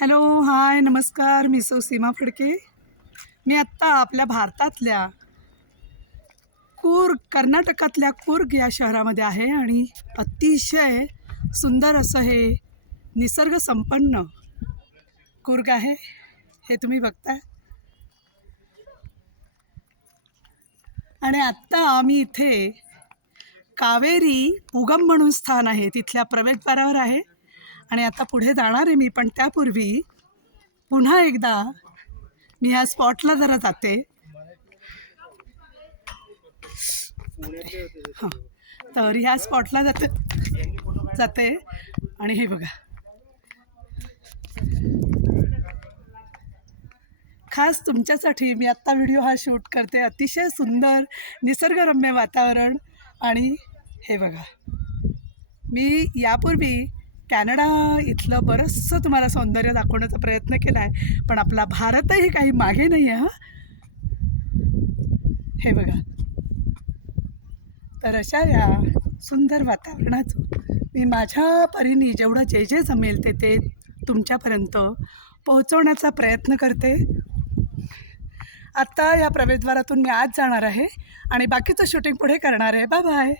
Hello hi नमस्कार. मी सौ सीमा फडके. मी आत्ता आपल्या भारतातल्या कूर्ग कर्नाटकातल्या कूर्ग या शहरामध्ये आहे आणि अतिशय सुंदर असं हे निसर्गसंपन्न कूर्ग आहे. हे तुम्ही बघताय. आणि आत्ता आम्ही इथे कावेरी उगम म्हणून स्थान आहे. तिथल्या प्रवेशद्वारावर आहे. आणि आता पुढे जाणार आहे मी पण त्यापूर्वी पुन्हा एकदा मी ह्या स्पॉटला जरा जाते. हां तर ह्या स्पॉटला जाते जाते. आणि हे बघा. खास तुमच्यासाठी मी आत्ता व्हिडिओ हा शूट करते. अतिशय सुंदर निसर्गरम्य वातावरण. आणि हे बघा. मी यापूर्वी कॅनडा इथलं बरंचसं तुम्हाला सौंदर्य दाखवण्याचा प्रयत्न केला आहे पण आपला भारतही काही मागे नाही आहे हां? हे बघा. तर अशा या सुंदर वातावरणाचं मी माझ्या परीने जेवढं जे जे जमेल ते ते तुमच्यापर्यंत पोहोचवण्याचा प्रयत्न करते. आत्ता या प्रवेशद्वारातून मी आज जाणार आहे आणि बाकीचं शूटिंग पुढे करणार आहे. Bye bye.